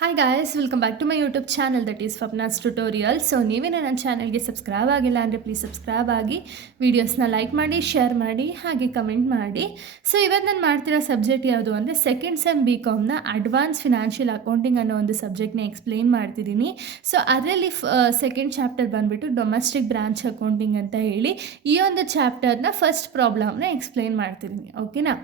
Hi guys, welcome back to my YouTube channel that is ಫಪ್ನಾಸ್ tutorial. So ನೀವೇನೇ ನನ್ನ ಚಾನಲ್ಗೆ ಸಬ್ಸ್ಕ್ರೈಬ್ ಆಗಿಲ್ಲ ಅಂದರೆ ಪ್ಲೀಸ್ ಸಬ್ಸ್ಕ್ರೈಬ್ ಆಗಿ, ವೀಡಿಯೋಸ್ನ ಲೈಕ್ ಮಾಡಿ, ಶೇರ್ ಮಾಡಿ, ಹಾಗೆ ಕಮೆಂಟ್ ಮಾಡಿ. ಸೊ ಇವತ್ತು ನಾನು ಮಾಡ್ತಿರೋ ಸಬ್ಜೆಕ್ಟ್ ಯಾವುದು ಅಂದರೆ ಸೆಕೆಂಡ್ ಸೆಮ್ BComನ ಅಡ್ವಾನ್ಸ್ ಫಿನಾನ್ಷಿಯಲ್ ಅಕೌಂಟಿಂಗ್ ಅನ್ನೋ ಒಂದು ಸಬ್ಜೆಕ್ಟ್ನ ಎಕ್ಸ್ಪ್ಲೇನ್ ಮಾಡ್ತಿದ್ದೀನಿ. ಸೊ ಅದರಲ್ಲಿ ಸೆಕೆಂಡ್ ಚಾಪ್ಟರ್ ಬಂದುಬಿಟ್ಟು ಡೊಮೆಸ್ಟಿಕ್ ಬ್ರಾಂಚ್ ಅಕೌಂಟಿಂಗ್ ಅಂತ ಹೇಳಿ ಈ ಒಂದು ಚಾಪ್ಟರ್ನ ಫಸ್ಟ್ ಪ್ರಾಬ್ಲಮ್ನ ಎಕ್ಸ್ಪ್ಲೇನ್ ಮಾಡ್ತಿದ್ದೀನಿ. ಓಕೆನಾ?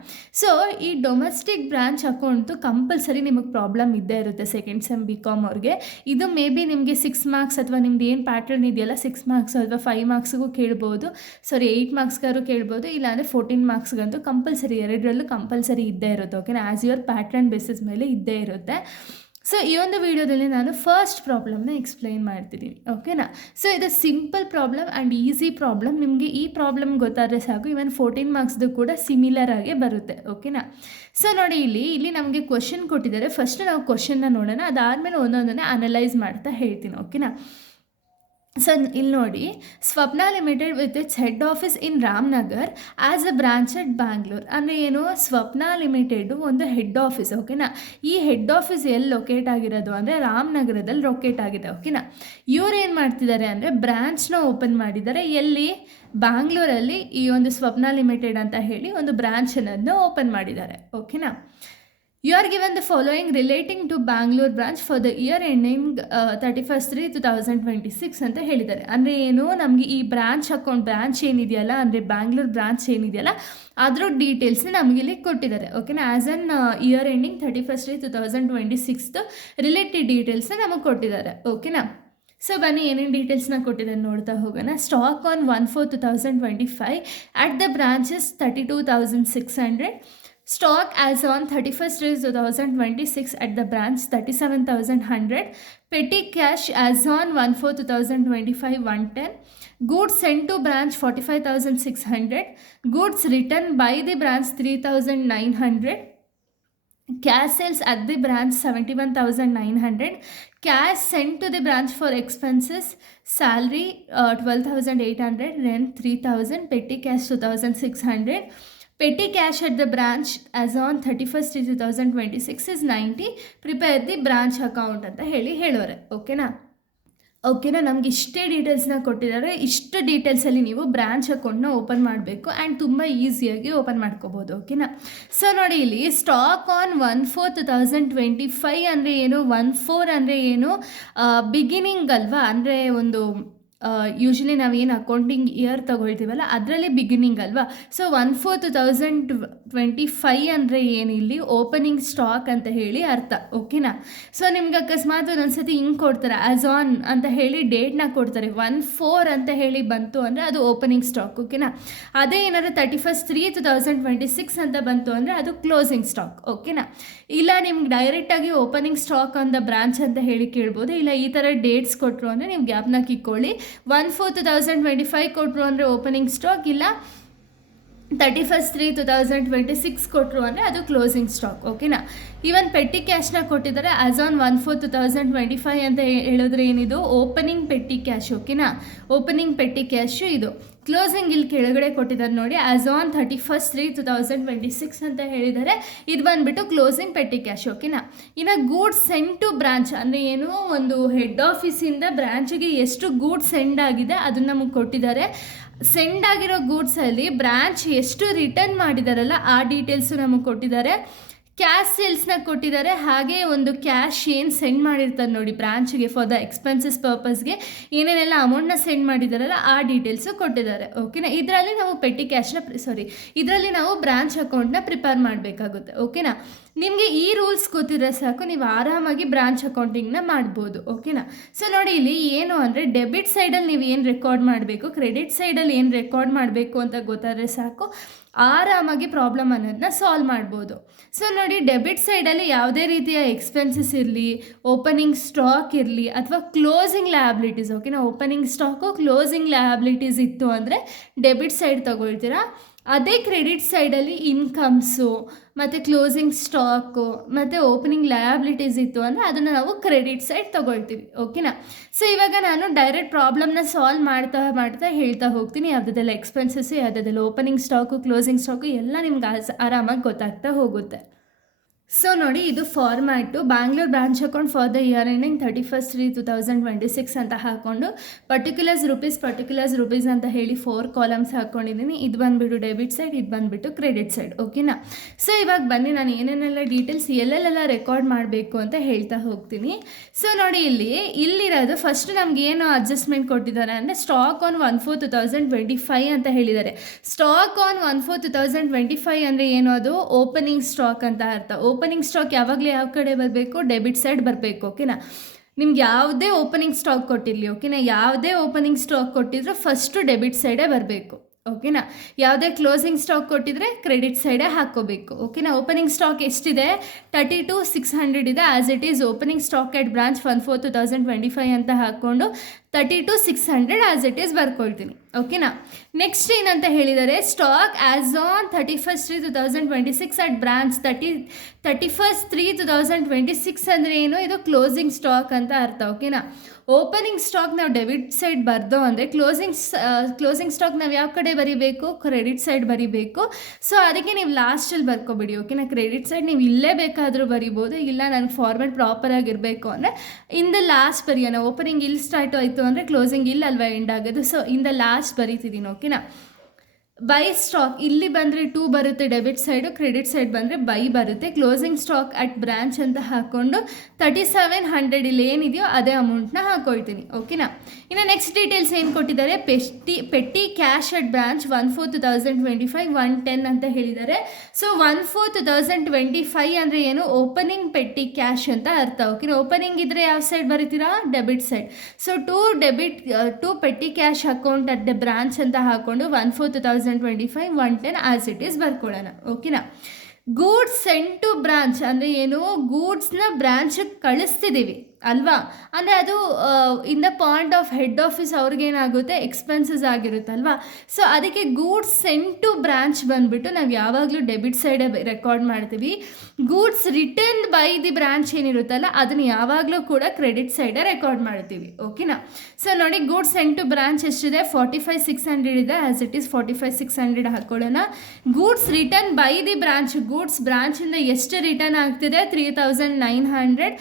ಸೊ ಈ ಡೊಮೆಸ್ಟಿಕ್ ಬ್ರಾಂಚ್ ಅಕೌಂಟು ಕಂಪಲ್ಸರಿ ನಿಮಗೆ ಪ್ರಾಬ್ಲಮ್ ಇದ್ದೇ ಇರುತ್ತೆ ಸೆಕೆಂಡ್ ಸೆಮ್ BCom ಅವ್ರಿಗೆ. ಇದು ಮೇ ಬಿ ನಿಮಗೆ 6 ಮಾರ್ಕ್ಸ್ ಅಥವಾ ನಿಮ್ದು ಏನು ಪ್ಯಾಟರ್ನ್ ಇದೆಯಲ್ಲ 6 ಮಾರ್ಕ್ಸ್ ಅಥವಾ 5 ಮಾರ್ಕ್ಸ್ಗೂ ಕೇಳ್ಬೋದು, 8 ಮಾರ್ಕ್ಸ್ಗಾರು ಕೇಳ್ಬೋದು, ಇಲ್ಲಾಂದರೆ 14 ಮಾರ್ಕ್ಸ್ಗಂತೂ ಕಂಪಲ್ಸರಿ, ಎರಡರಲ್ಲೂ ಕಂಪಲ್ಸರಿ ಇದ್ದೇ ಇರುತ್ತೆ. ಓಕೆನಾ? ಆ್ಯಸ್ ಯುವರ್ ಪ್ಯಾಟರ್ನ್ ಬೇಸಿಸ್ ಮೇಲೆ ಇದ್ದೇ ಇರುತ್ತೆ. ಸೊ ಈ ಒಂದು ವಿಡಿಯೋದಲ್ಲಿ ನಾನು ಫಸ್ಟ್ ಪ್ರಾಬ್ಲಮ್ನ ಎಕ್ಸ್ಪ್ಲೈನ್ ಮಾಡ್ತಿದ್ದೀನಿ. ಓಕೆನಾ? ಸೊ ಇದು simple problem and easy problem. ನಿಮಗೆ ಈ ಪ್ರಾಬ್ಲಮ್ ಗೊತ್ತಾದರೆ ಸಾಕು, ಇವನ್ 14 ಮಾರ್ಕ್ಸ್ದು ಕೂಡ ಸಿಮಿಲರ್ ಆಗಿ ಬರುತ್ತೆ. ಓಕೆನಾ? ಸೊ ನೋಡಿ, ಇಲ್ಲಿ ನಮಗೆ ಕ್ವಶನ್ ಕೊಟ್ಟಿದ್ದಾರೆ. ಫಸ್ಟ್ ನಾವು ಕ್ವಶನ್ನ ನೋಡೋಣ, ಅದಾದಮೇಲೆ ಒಂದೊಂದನ್ನೇ ಅನಲೈಸ್ ಮಾಡ್ತಾ ಹೇಳ್ತೀನಿ. ಓಕೆನಾ? ಸೊ ಇಲ್ಲಿ ನೋಡಿ, Swapna limited with its head office in Ramanagar as a branch at Bangalore. ಅಂದರೆ ಏನು, ಸ್ವಪ್ನ ಲಿಮಿಟೆಡು ಒಂದು ಹೆಡ್ ಆಫೀಸ್. ಓಕೆನಾ? ಈ ಹೆಡ್ ಆಫೀಸ್ ಎಲ್ಲಿ ಲೊಕೇಟ್ ಆಗಿರೋದು ಅಂದರೆ ರಾಮನಗರದಲ್ಲಿ ಲೊಕೇಟ್ ಆಗಿದೆ. ಓಕೆನಾ? ಇವ್ರು ಏನು ಮಾಡ್ತಿದ್ದಾರೆ ಅಂದರೆ ಬ್ರಾಂಚ್ನ ಓಪನ್ ಮಾಡಿದ್ದಾರೆ. ಎಲ್ಲಿ? ಬ್ಯಾಂಗ್ಳೂರಲ್ಲಿ ಈ ಒಂದು ಸ್ವಪ್ನ ಲಿಮಿಟೆಡ್ ಅಂತ ಹೇಳಿ ಒಂದು ಬ್ರಾಂಚನ್ನು ಓಪನ್ ಮಾಡಿದ್ದಾರೆ. ಓಕೆನಾ? You are given the following relating to Bangalore branch for the year ending 31/3/2026 ಅಂತ ಹೇಳಿದ್ದಾರೆ. ಅಂದರೆ ಏನು, ನಮಗೆ ಈ ಬ್ರಾಂಚ್ ಏನಿದೆಯಲ್ಲ, ಅಂದರೆ ಬ್ಯಾಂಗ್ಳೂರ್ ಬ್ರಾಂಚ್ ಏನಿದೆಯಲ್ಲ ಅದ್ರ ಡೀಟೇಲ್ಸ್ನ ನಮಗಿಲ್ಲಿ ಕೊಟ್ಟಿದ್ದಾರೆ. ಓಕೆನಾ? As on year ending 31/3/2026 related ಡೀಟೇಲ್ಸ್ನ ನಮಗೆ ಕೊಟ್ಟಿದ್ದಾರೆ. ಓಕೆನಾ? ಸೊ ಬನ್ನಿ, ಏನೇನು ಡೀಟೇಲ್ಸ್ನ ಕೊಟ್ಟಿದ್ದಾರೆ ನೋಡ್ತಾ ಹೋಗೋಣ. Stock on 1/4/2025 at the branches 32,600. Stock as on 31/3/2026 at the branch 37,100. Petty cash as on 1/4/2025 110. Goods sent to branch 45,600. Goods returned by the branch 3,900. Cash sales at the branch 71,900. Cash sent to the branch for expenses, salary 12,800, rent 3,000, petty cash 2,600. Petty cash at the branch as on 31/3/2026 is 90. Prepare the branch account ಅಂತ ಹೇಳೋರೆ. ಓಕೆನಾ? ನಮ್ಗೆ ಇಷ್ಟೇ ಡೀಟೇಲ್ಸ್ನ ಕೊಟ್ಟಿದ್ದಾರೆ. ಇಷ್ಟು ಡೀಟೇಲ್ಸಲ್ಲಿ ನೀವು branch ಅಕೌಂಟ್ನ open ಮಾಡಬೇಕು and ತುಂಬ ಈಸಿಯಾಗಿ ಓಪನ್ ಮಾಡ್ಕೋಬೋದು. ಓಕೆನಾ? ಸೊ ನೋಡಿ, ಇಲ್ಲಿ ಸ್ಟಾಕ್ ಆನ್ 1/4/2025 ಅಂದರೆ ಏನು, 1/4 ಅಂದರೆ ಏನು, ಬಿಗಿನಿಂಗ್ ಅಲ್ವಾ? ಅಂದರೆ ಒಂದು ಯೂಶ್ವಲಿ ನಾವೇನು ಅಕೌಂಟಿಂಗ್ ಇಯರ್ ತೊಗೊಳ್ತೀವಲ್ಲ ಅದರಲ್ಲಿ ಬಿಗಿನಿಂಗ್ ಅಲ್ವಾ? ಸೊ 1/4/2025 ಅಂದರೆ ಏನಿಲ್ಲಿ ಓಪನಿಂಗ್ ಸ್ಟಾಕ್ ಅಂತ ಹೇಳಿ ಅರ್ಥ. ಓಕೆನಾ? ಸೊ ನಿಮ್ಗೆ ಅಕಸ್ಮಾತ್ ಒಂದೊಂದ್ಸತಿ ಹಿಂಗೆ ಕೊಡ್ತಾರೆ, ಆ್ಯಸ್ ಆನ್ ಅಂತ ಹೇಳಿ ಡೇಟ್ನ ಕೊಡ್ತಾರೆ. 1/4 ಅಂತ ಹೇಳಿ ಬಂತು ಅಂದರೆ ಅದು ಓಪನಿಂಗ್ ಸ್ಟಾಕ್. ಓಕೆನಾ? ಅದೇ ಏನಾದರೂ 31/3/2026 ಅಂತ ಬಂತು ಅಂದರೆ ಅದು ಕ್ಲೋಸಿಂಗ್ ಸ್ಟಾಕ್. ಓಕೆನಾ? ಇಲ್ಲ ನಿಮ್ಗೆ ಡೈರೆಕ್ಟಾಗಿ opening stock on the branch ಅಂತ ಹೇಳಿ ಕೇಳ್ಬೋದು. ಇಲ್ಲ ಈ ಥರ ಡೇಟ್ಸ್ ಕೊಟ್ಟರು ಅಂದರೆ ನೀವು ಗ್ಯಾಪ್ನ ಕಿಕ್ಕೊಳ್ಳಿ. 1/4/2025 ಕೊಟ್ಟರು ಅಂದರೆ ಓಪನಿಂಗ್ ಸ್ಟಾಕ್, ಇಲ್ಲ 31/3/2026 ಕೊಟ್ಟರು ಅಂದರೆ ಅದು ಕ್ಲೋಸಿಂಗ್ ಸ್ಟಾಕ್. ಓಕೆನಾ? ಈವನ್ ಪೆಟ್ಟಿ ಕ್ಯಾಶ್ನ ಕೊಟ್ಟಿದ್ದಾರೆ. ಆ್ಯಸ್ ಆನ್ 1/4/2025 ಅಂತ ಹೇಳಿದ್ರೆ ಏನಿದು ಓಪನಿಂಗ್ ಪೆಟ್ಟಿ ಕ್ಯಾಶ್. ಓಕೆನಾ? ಓಪನಿಂಗ್ ಪೆಟ್ಟಿ ಕ್ಯಾಶು ಇದು. ಕ್ಲೋಸಿಂಗ್ ಇಲ್ಲಿ ಕೆಳಗಡೆ ಕೊಟ್ಟಿದ್ದಾರೆ ನೋಡಿ, ಆ್ಯಸ್ ಆನ್ 31/3/2026 ಅಂತ ಹೇಳಿದ್ದಾರೆ. ಇದು ಬಂದುಬಿಟ್ಟು ಕ್ಲೋಸಿಂಗ್ ಪೆಟ್ಟಿ ಕ್ಯಾಶ್. ಓಕೆನಾ? ಇನ್ನು ಗೂಡ್ಸ್ ಸೆಂಡ್ ಟು ಬ್ರಾಂಚ್ ಅಂದರೆ ಏನು, ಒಂದು ಹೆಡ್ ಆಫೀಸಿಂದ ಬ್ರಾಂಚಿಗೆ ಎಷ್ಟು ಗೂಡ್ಸ್ ಸೆಂಡ್ ಆಗಿದೆ ಅದನ್ನು ನಮಗೆ ಕೊಟ್ಟಿದ್ದಾರೆ. ಸೆಂಡ್ ಆಗಿರೋ ಗೂಡ್ಸಲ್ಲಿ ಬ್ರಾಂಚ್ ಎಷ್ಟು ರಿಟರ್ನ್ ಮಾಡಿದಾರಲ್ಲ ಆ ಡೀಟೇಲ್ಸು ನಮಗೆ ಕೊಟ್ಟಿದ್ದಾರೆ. ಕ್ಯಾಶ್ ಸೇಲ್ಸ್ನ ಕೊಟ್ಟಿದ್ದಾರೆ. ಹಾಗೆ ಒಂದು ಕ್ಯಾಶ್ ಏನು ಸೆಂಡ್ ಮಾಡಿರ್ತಾರೆ ನೋಡಿ ಬ್ರಾಂಚ್ಗೆ ಫಾರ್ ದ ಎಕ್ಸ್ಪೆನ್ಸಸ್ ಪರ್ಪಸ್ಗೆ ಏನೇನೆಲ್ಲ ಅಮೌಂಟ್ನ ಸೆಂಡ್ ಮಾಡಿದಾರಲ್ಲ ಆ ಡೀಟೇಲ್ಸು ಕೊಟ್ಟಿದ್ದಾರೆ. ಓಕೆನಾ? ಇದರಲ್ಲಿ ನಾವು ಪೆಟ್ಟಿ ಕ್ಯಾಶ್ನ ಇದರಲ್ಲಿ ನಾವು ಬ್ರಾಂಚ್ ಅಕೌಂಟ್ನ ಪ್ರಿಪೇರ್ ಮಾಡಬೇಕಾಗುತ್ತೆ. ಓಕೆನಾ? ನಿಮಗೆ ಈ ರೂಲ್ಸ್ ಗೊತ್ತಿದ್ರೆ ಸಾಕು, ನೀವು ಆರಾಮಾಗಿ ಬ್ರಾಂಚ್ ಅಕೌಂಟಿಂಗ್ನ ಮಾಡ್ಬೋದು. ಓಕೆನಾ? ಸೊ ನೋಡಿ, ಇಲ್ಲಿ ಏನು ಅಂದರೆ ಡೆಬಿಟ್ ಸೈಡಲ್ಲಿ ನೀವು ಏನು ರೆಕಾರ್ಡ್ ಮಾಡಬೇಕು, ಕ್ರೆಡಿಟ್ ಸೈಡಲ್ಲಿ ಏನು ರೆಕಾರ್ಡ್ ಮಾಡಬೇಕು ಅಂತ ಗೊತ್ತಾದರೆ ಸಾಕು, ಆರಾಮಾಗಿ ಪ್ರಾಬ್ಲಮ್ ಅನ್ನೋದನ್ನ ಸಾಲ್ವ್ ಮಾಡ್ಬೋದು. ಸೊ ನೋಡಿ, ಡೆಬಿಟ್ ಸೈಡಲ್ಲಿ ಯಾವುದೇ ರೀತಿಯ ಎಕ್ಸ್ಪೆನ್ಸಸ್ ಇರಲಿ, ಓಪನಿಂಗ್ ಸ್ಟಾಕ್ ಇರಲಿ ಅಥವಾ ಕ್ಲೋಸಿಂಗ್ ಲಯಬಿಲಿಟೀಸ್. ಓಕೆನಾ? ಓಪನಿಂಗ್ ಸ್ಟಾಕು ಕ್ಲೋಸಿಂಗ್ ಲಯಬಿಲಿಟೀಸ್ ಇತ್ತು ಅಂದರೆ ಡೆಬಿಟ್ ಸೈಡ್ ತೊಗೊಳ್ತೀರಾ. ಅದೇ ಕ್ರೆಡಿಟ್ ಸೈಡಲ್ಲಿ ಇನ್ಕಮ್ಸು ಮತ್ತು ಕ್ಲೋಸಿಂಗ್ ಸ್ಟಾಕು ಮತ್ತು ಓಪನಿಂಗ್ ಲಯಬಿಲಿಟೀಸ್ ಇತ್ತು ಅಂದರೆ ಅದನ್ನು ನಾವು ಕ್ರೆಡಿಟ್ ಸೈಡ್ ತೊಗೊಳ್ತೀವಿ. ಓಕೆನಾ? ಸೊ ಇವಾಗ ನಾನು ಡೈರೆಕ್ಟ್ ಪ್ರಾಬ್ಲಮ್ನ ಸಾಲ್ವ್ ಮಾಡ್ತಾ ಹೇಳ್ತಾ ಹೋಗ್ತೀನಿ. ಯಾವುದೆಲ್ಲ ಎಕ್ಸ್ಪೆನ್ಸಸ್ಸು, ಯಾವುದೆಲ್ಲ ಓಪನಿಂಗ್ ಸ್ಟಾಕು, ಕ್ಲೋಸಿಂಗ್ ಸ್ಟಾಕು ಎಲ್ಲ ನಿಮ್ಗೆ ಆರಾಮಾಗಿ ಗೊತ್ತಾಗ್ತಾ ಹೋಗುತ್ತೆ. ಸೊ ನೋಡಿ, ಇದು format Bangalore branch account for the year ending 31/3/2026 ಅಂತ ಹಾಕ್ಕೊಂಡು ಪರ್ಟಿಕ್ಯುಲರ್ಸ್ ರುಪೀಸ್ ಅಂತ ಹೇಳಿ 4 ಕಾಲಮ್ಸ್ ಹಾಕ್ಕೊಂಡಿದ್ದೀನಿ. ಇದು ಬಂದುಬಿಟ್ಟು ಡೆಬಿಟ್ ಸೈಡ್, ಇದು ಬಂದುಬಿಟ್ಟು ಕ್ರೆಡಿಟ್ ಸೈಡ್. ಓಕೆನಾ? ಸೊ ಇವಾಗ ಬನ್ನಿ, ನಾನು ಏನೇನೆಲ್ಲ ಡೀಟೇಲ್ಸ್ ಎಲ್ಲೆಲ್ಲೆಲ್ಲ ರೆಕಾರ್ಡ್ ಮಾಡಬೇಕು ಅಂತ ಹೇಳ್ತಾ ಹೋಗ್ತೀನಿ. ಸೊ ನೋಡಿ, ಇಲ್ಲಿರೋದು ಫಸ್ಟ್ ನಮ್ಗೆ ಏನು ಅಡ್ಜಸ್ಟ್ಮೆಂಟ್ ಕೊಟ್ಟಿದ್ದಾರೆ ಅಂದರೆ ಸ್ಟಾಕ್ ಆನ್ 1/4/2025 ಅಂತ ಹೇಳಿದ್ದಾರೆ. ಸ್ಟಾಕ್ ಆನ್ 1/4/2025 ಅಂದರೆ ಏನು? ಅದು ಓಪನಿಂಗ್ ಸ್ಟಾಕ್ ಅಂತ ಅರ್ಥ. ಓಪನಿಂಗ್ ಸ್ಟಾಕ್ ಯಾವಾಗಲೂ ಯಾವ ಕಡೆ ಬರಬೇಕು? ಡೆಬಿಟ್ ಸೈಡ್ ಬರಬೇಕು. ಓಕೆನಾ? ನಿಮ್ಗೆ ಯಾವುದೇ ಓಪನಿಂಗ್ ಸ್ಟಾಕ್ ಕೊಟ್ಟಿರಲಿ, ಓಕೆನಾ, ಯಾವುದೇ ಓಪನಿಂಗ್ ಸ್ಟಾಕ್ ಕೊಟ್ಟಿದ್ರು ಫಸ್ಟು ಡೆಬಿಟ್ ಸೈಡೇ ಬರಬೇಕು. ಓಕೆನಾ? ಯಾವುದೇ ಕ್ಲೋಸಿಂಗ್ ಸ್ಟಾಕ್ ಕೊಟ್ಟಿದ್ರೆ ಕ್ರೆಡಿಟ್ ಸೈಡೇ ಹಾಕ್ಕೋಬೇಕು. ಓಕೆನಾ? ಓಪನಿಂಗ್ ಸ್ಟಾಕ್ ಎಷ್ಟಿದೆ? 32,600 ಇದೆ. As it is opening stock at branch 1/4/2025 ಅಂತ ಹಾಕ್ಕೊಂಡು 32,600 ಆ್ಯಸ್ ಇಟ್ ಈಸ್ ಬರ್ಕೊಳ್ತೀನಿ. ಓಕೆನಾ? ನೆಕ್ಸ್ಟ್ ಏನಂತ ಹೇಳಿದರೆ, stock as on 31/3/2026 at branch 31/3/2026 ಅಂದರೆ ಏನು? ಇದು ಕ್ಲೋಸಿಂಗ್ ಸ್ಟಾಕ್ ಅಂತ ಅರ್ಥ. ಓಕೆನಾ? ಓಪನಿಂಗ್ ಸ್ಟಾಕ್ ನಾವು ಡೆಬಿಟ್ ಸೈಡ್ ಬರ್ದೋ ಅಂದರೆ ಕ್ಲೋಸಿಂಗ್ ಸ್ಟಾಕ್ ನಾವು ಯಾವ ಕಡೆ ಬರೀಬೇಕು? ಕ್ರೆಡಿಟ್ ಸೈಡ್ ಬರೀಬೇಕು. ಸೊ ಅದಕ್ಕೆ ನೀವು ಲಾಸ್ಟಲ್ಲಿ ಬರ್ಕೊಬಿಡಿ. ಓಕೆನಾ? ಕ್ರೆಡಿಟ್ ಸೈಡ್ ನೀವು ಇಲ್ಲೇ ಬೇಕಾದರೂ ಬರಿಬೋದು, ಇಲ್ಲ ನನಗೆ ಫಾರ್ಮೆಟ್ ಪ್ರಾಪರಾಗಿರಬೇಕು ಅಂದರೆ ಇನ್ ದ ಲಾಸ್ಟ್ ಬರೆಯೋಣ. ಓಪನಿಂಗ್ ಇಲ್ಲಿ ಸ್ಟಾರ್ಟ್ ಆಯಿತು ಅಂದರೆ ಕ್ಲೋಸಿಂಗ್ ಇಲ್ಲ ಅಲ್ವಾ ಎಂಡ್ ಆಗೋದು. ಸೊ ಇನ್ ದ ಲಾಸ್ಟ್ ಬರೀತಿದ್ದೀನಿ. ಓಕೆನಾ? ಬೈ ಸ್ಟಾಕ್ ಇಲ್ಲಿ ಬಂದರೆ 2 ಬರುತ್ತೆ ಡೆಬಿಟ್ ಸೈಡು, ಕ್ರೆಡಿಟ್ ಸೈಡ್ ಬಂದರೆ ಬೈ ಬರುತ್ತೆ. ಕ್ಲೋಸಿಂಗ್ ಸ್ಟಾಕ್ ಅಟ್ ಬ್ರಾಂಚ್ ಅಂತ ಹಾಕ್ಕೊಂಡು 3700 ಇಲ್ಲಿ ಏನಿದೆಯೋ ಅದೇ ಅಮೌಂಟ್ನ ಹಾಕ್ಕೊಳ್ತೀನಿ. ಓಕೆನಾ? ಇನ್ನು ನೆಕ್ಸ್ಟ್ ಡೀಟೇಲ್ಸ್ ಏನು ಕೊಟ್ಟಿದ್ದಾರೆ? ಪೆಟ್ಟಿ ಕ್ಯಾಶ್ ಅಟ್ ಬ್ರಾಂಚ್ 1/4/2025 110 ಅಂತ ಹೇಳಿದ್ದಾರೆ. ಸೊ 1/4/2025 ಅಂದರೆ ಏನು? ಓಪನಿಂಗ್ ಪೆಟ್ಟಿ ಕ್ಯಾಶ್ ಅಂತ ಅರ್ಥ. ಓಕೆನಾ? ಓಪನಿಂಗ್ ಇದ್ದರೆ ಯಾವ ಸೈಡ್ ಬರೀತೀರಾ? Debit side. So to petty cash account at the branch ಅಂತ ಹಾಕ್ಕೊಂಡು 1/4/2025 110 ಆ್ಯಸ್ ಇಟ್ ಈಸ್ ಬರ್ಕೊಳ್ಳೋಣ. ಓಕೆನಾ? ಗೂಡ್ಸ್ ಸೆಂಡ್ ಟು ಬ್ರಾಂಚ್ ಅಂದರೆ ಏನು? ಗೂಡ್ಸ್ನ ಬ್ರಾಂಚಿಗೆ ಕಳಿಸ್ತಿದ್ದೀವಿ ಅಲ್ವಾ? ಅಂದರೆ ಅದು in the point of head office ಅವ್ರಿಗೇನಾಗುತ್ತೆ? ಎಕ್ಸ್ಪೆನ್ಸಸ್ ಆಗಿರುತ್ತಲ್ವಾ? ಸೊ ಅದಕ್ಕೆ ಗೂಡ್ಸ್ ಸೆಂಡ್ ಟು ಬ್ರಾಂಚ್ ಬಂದುಬಿಟ್ಟು ನಾವು ಯಾವಾಗಲೂ ಡೆಬಿಟ್ ಸೈಡೇ ರೆಕಾರ್ಡ್ ಮಾಡ್ತೀವಿ. Goods return by the branch ಏನಿರುತ್ತಲ್ಲ ಅದನ್ನು ಯಾವಾಗಲೂ ಕೂಡ ಕ್ರೆಡಿಟ್ ಸೈಡೇ ರೆಕಾರ್ಡ್ ಮಾಡ್ತೀವಿ. ಓಕೆನಾ? ಸೊ ನೋಡಿ, ಗೂಡ್ಸ್ ಸೆಂಡ್ ಟು ಬ್ರಾಂಚ್ ಎಷ್ಟಿದೆ? 45,600 ಇದೆ. ಆ್ಯಸ್ ಇಟ್ ಈಸ್ 45,600 ಹಾಕ್ಕೊಳ್ಳೋಣ. Goods return by the branch, goods ಬ್ರಾಂಚಿಂದ ಎಷ್ಟು ರಿಟರ್ನ್ ಆಗ್ತಿದೆ? 3,900.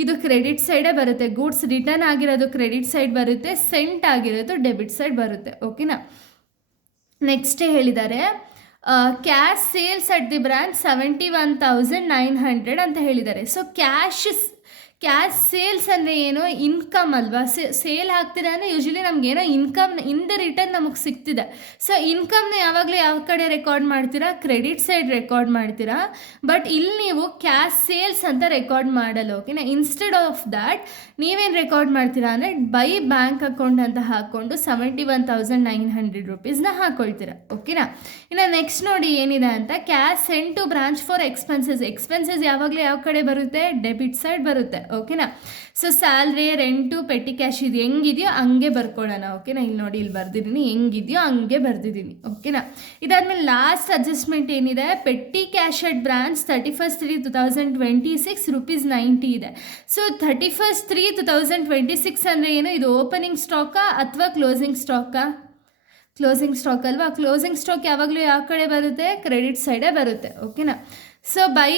ಇದು ಕ್ರೆಡಿಟ್ ಸೈಡೇ ಬರುತ್ತೆ. ಗೂಡ್ಸ್ ರಿಟರ್ನ್ ಆಗಿರೋದು ಕ್ರೆಡಿಟ್ ಸೈಡ್ ಬರುತ್ತೆ, ಸೆಂಟ್ ಆಗಿರೋದು ಡೆಬಿಟ್ ಸೈಡ್ ಬರುತ್ತೆ. ಓಕೆನಾ? ನೆಕ್ಸ್ಟ್ ಹೇಳಿದ್ದಾರೆ cash sales at the branch 71,900 ಅಂತ ಹೇಳಿದ್ದಾರೆ. ಸೊ ಕ್ಯಾಶ್ ಸೇಲ್ಸ್ ಅಂದರೆ ಏನು? ಇನ್ಕಮ್ ಅಲ್ವಾ? ಸೇಲ್ ಆಗ್ತಿದೆ ಅಂದರೆ ಯೂಶ್ವಲಿ ನಮಗೇನೋ ಇನ್ಕಮ್ ಇನ್ ದ ರಿಟರ್ನ್ ನಮಗೆ ಸಿಗ್ತಿದೆ. ಸೊ ಇನ್ಕಮ್ನ ಯಾವಾಗಲೂ ಯಾವ ಕಡೆ ರೆಕಾರ್ಡ್ ಮಾಡ್ತೀರಾ? ಕ್ರೆಡಿಟ್ ಸೈಡ್ ರೆಕಾರ್ಡ್ ಮಾಡ್ತೀರಾ. ಬಟ್ ಇಲ್ಲಿ ನೀವು ಕ್ಯಾಶ್ ಸೇಲ್ಸ್ ಅಂತ ರೆಕಾರ್ಡ್ ಮಾಡಲ್ಲ. ಓಕೆನಾ? ಇನ್ಸ್ಟೆಡ್ ಆಫ್ ದ್ಯಾಟ್ ನೀವೇನು ರೆಕಾರ್ಡ್ ಮಾಡ್ತೀರಾ ಅಂದರೆ ಬೈ ಬ್ಯಾಂಕ್ ಅಕೌಂಟ್ ಅಂತ ಹಾಕ್ಕೊಂಡು 71,900 ರುಪೀಸ್ನ ಹಾಕ್ಕೊಳ್ತೀರಾ. ಓಕೆನಾ? ಇನ್ನು ನೆಕ್ಸ್ಟ್ ನೋಡಿ ಏನಿದೆ ಅಂತ, cash send to branch for expenses ಯಾವಾಗಲೂ ಯಾವ ಕಡೆ ಬರುತ್ತೆ? ಡೆಬಿಟ್ ಸೈಡ್ ಬರುತ್ತೆ. ಓಕೆನಾ? So salary, rent, petty cash ಇದು ಹೆಂಗಿದೆಯೋ ಹಂಗೆ ಬರ್ಕೊಳ್ಳೋಣ. ಓಕೆನಾ? ಇಲ್ಲಿ ನೋಡಿ, ಇಲ್ಲಿ ಬರ್ದಿದ್ದೀನಿ, ಹೆಂಗಿದೆಯೋ ಹಂಗೆ ಬರ್ದಿದ್ದೀನಿ. ಓಕೆನಾ? ಇದಾದಮೇಲೆ ಲಾಸ್ಟ್ ಅಡ್ಜಸ್ಟ್ಮೆಂಟ್ ಏನಿದೆ? ಪೆಟ್ಟಿ ಕ್ಯಾಶ್ ಅಟ್ ಬ್ರಾಂಚ್ 31/3/2026 ₹90 ಇದೆ. ಸೊ 31/3/2026 ಅಂದರೆ ಏನು? ಇದು ಓಪನಿಂಗ್ ಸ್ಟಾಕಾ ಅಥವಾ ಕ್ಲೋಸಿಂಗ್ ಸ್ಟಾಕಾ? ಕ್ಲೋಸಿಂಗ್ ಸ್ಟಾಕ್ ಅಲ್ವಾ? ಕ್ಲೋಸಿಂಗ್ ಸ್ಟಾಕ್ ಯಾವಾಗಲೂ ಯಾವ ಕಡೆ ಬರುತ್ತೆ? ಕ್ರೆಡಿಟ್ ಸೈಡೇ ಬರುತ್ತೆ. ಓಕೆನಾ? So by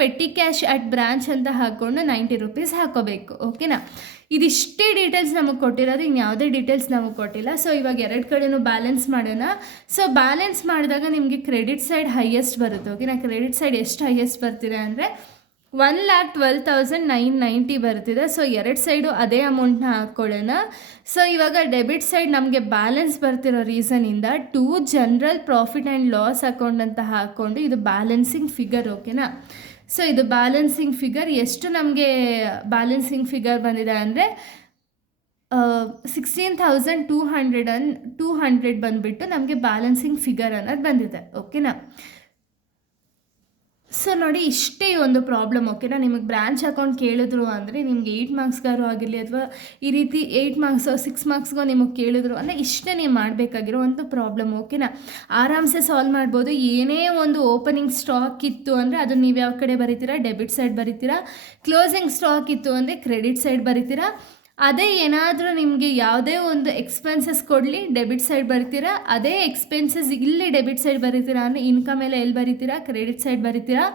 petty cash at branch ಅಂತ ಹಾಕ್ಕೊಂಡು 90 ರೂಪೀಸ್ ಹಾಕೋಬೇಕು. ಓಕೆನಾ? ಇದಿಷ್ಟೇ ಡೀಟೇಲ್ಸ್ ನಮಗೆ ಕೊಟ್ಟಿರೋದು, ಇನ್ಯಾವುದೇ ಡೀಟೇಲ್ಸ್ ನಮಗೆ ಕೊಟ್ಟಿಲ್ಲ. ಸೊ ಇವಾಗ ಎರಡು ಕಡೆನೂ ಬ್ಯಾಲೆನ್ಸ್ ಮಾಡೋಣ. ಸೊ ಬ್ಯಾಲೆನ್ಸ್ ಮಾಡಿದಾಗ ನಿಮಗೆ ಕ್ರೆಡಿಟ್ ಸೈಡ್ ಹೈಯೆಸ್ಟ್ ಬರುತ್ತೆ. ಓಕೆನಾ? ಕ್ರೆಡಿಟ್ ಸೈಡ್ ಎಷ್ಟು ಹೈಯೆಸ್ಟ್ ಬರ್ತಿದೆ ಅಂದರೆ 1,12,990 ಬರ್ತಿದೆ. ಸೊ ಎರಡು ಸೈಡು ಅದೇ ಅಮೌಂಟ್ನ ಹಾಕ್ಕೊಳ್ಳೋಣ. ಸೊ ಇವಾಗ ಡೆಬಿಟ್ ಸೈಡ್ ನಮಗೆ ಬ್ಯಾಲೆನ್ಸ್ ಬರ್ತಿರೋ ರೀಸನಿಂದ to general profit and loss account ಅಂತ ಹಾಕ್ಕೊಂಡು ಇದು ಬ್ಯಾಲೆನ್ಸಿಂಗ್ ಫಿಗರ್. ಓಕೆನಾ? ಸೊ ಇದು ಬ್ಯಾಲೆನ್ಸಿಂಗ್ ಫಿಗರ್ ಎಷ್ಟು ನಮಗೆ ಬ್ಯಾಲೆನ್ಸಿಂಗ್ ಫಿಗರ್ ಬಂದಿದೆ ಅಂದರೆ 16,200 ಬಂದುಬಿಟ್ಟು ನಮಗೆ ಬ್ಯಾಲೆನ್ಸಿಂಗ್ ಫಿಗರ್ ಅನ್ನೋದು ಬಂದಿದೆ. ಓಕೆನಾ? ಸೊ ನೋಡಿ, ಇಷ್ಟೇ ಒಂದು ಪ್ರಾಬ್ಲಮ್. ಓಕೆನಾ? ನಿಮಗೆ ಬ್ರಾಂಚ್ ಅಕೌಂಟ್ ಕೇಳಿದ್ರು ಅಂದರೆ ನಿಮಗೆ 8 ಮಾರ್ಕ್ಸ್ಗಾರು ಆಗಿರಲಿ ಅಥವಾ ಈ ರೀತಿ 8 ಮಾರ್ಕ್ಸೋ 6 ಮಾರ್ಕ್ಸ್ಗೋ ನಿಮಗೆ ಕೇಳಿದ್ರು ಅಂದರೆ ಇಷ್ಟೇ ನೀವು ಮಾಡಬೇಕಾಗಿರೋ ಒಂದು ಪ್ರಾಬ್ಲಮ್. ಓಕೆನಾ? ಆರಾಮ್ಸೆ ಸಾಲ್ವ್ ಮಾಡ್ಬೋದು. ಏನೇ ಒಂದು ಓಪನಿಂಗ್ ಸ್ಟಾಕ್ ಇತ್ತು ಅಂದರೆ ಅದನ್ನು ನೀವು ಯಾವ ಕಡೆ ಬರೀತೀರಾ? ಡೆಬಿಟ್ ಸೈಡ್ ಬರೀತೀರಾ. ಕ್ಲೋಸಿಂಗ್ ಸ್ಟಾಕ್ ಇತ್ತು ಅಂದರೆ ಕ್ರೆಡಿಟ್ ಸೈಡ್ ಬರೀತೀರಾ. ಅದೇ ಏನಾದರೂ ನಿಮಗೆ ಯಾವುದೇ ಒಂದು ಎಕ್ಸ್ಪೆನ್ಸಸ್ ಕೊಡಲಿ ಡೆಬಿಟ್ ಸೈಡ್ ಬರಿತೀರಾ, ಅದೇ ಎಕ್ಸ್ಪೆನ್ಸಸ್ ಇಲ್ಲಿ ಡೆಬಿಟ್ ಸೈಡ್ ಬರಿತೀರಾ ಅಂದರೆ ಇನ್ಕಮ್ ಎಲ್ಲ ಎಲ್ಲಿ ಬರಿತೀರಾ, ಕ್ರೆಡಿಟ್ ಸೈಡ್ ಬರಿತೀರಾ.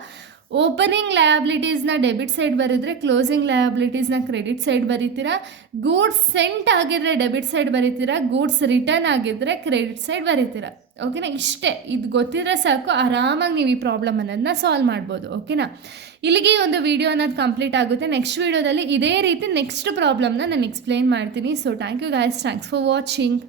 ಓಪನಿಂಗ್ ಲಯಬಿಲಿಟೀಸ್ನ ಡೆಬಿಟ್ ಸೈಡ್ ಬರೆದ್ರೆ ಕ್ಲೋಸಿಂಗ್ ಲಯಬಿಲಿಟೀಸ್ನ ಕ್ರೆಡಿಟ್ ಸೈಡ್ ಬರಿತೀರಾ. ಗೂಡ್ಸ್ ಸೆಂಟ್ ಆಗಿದ್ರೆ ಡೆಬಿಟ್ ಸೈಡ್ ಬರಿತೀರಾ, ಗೂಡ್ಸ್ ರಿಟರ್ನ್ ಆಗಿದ್ದರೆ ಕ್ರೆಡಿಟ್ ಸೈಡ್ ಬರಿತೀರಾ. ಓಕೆನಾ, ಇಷ್ಟೇ. ಇದು ಗೊತ್ತಿದ್ರೆ ಸಾಕು, ಆರಾಮಾಗಿ ನೀವು ಈ ಪ್ರಾಬ್ಲಮ್ ಅನ್ನೋದನ್ನ ಸಾಲ್ವ್ ಮಾಡ್ಬೋದು. ಓಕೆನಾ, ಇಲ್ಲಿಗೆ ಈ ಒಂದು ವಿಡಿಯೋ ಅನ್ನೋದು ಕಂಪ್ಲೀಟ್ ಆಗುತ್ತೆ. ನೆಕ್ಸ್ಟ್ ವಿಡಿಯೋದಲ್ಲಿ ಇದೇ ರೀತಿ ನೆಕ್ಸ್ಟ್ ಪ್ರಾಬ್ಲಮ್ನ ನಾನು ಎಕ್ಸ್ಪ್ಲೇನ್ ಮಾಡ್ತೀನಿ. So thank you guys, thanks for watching.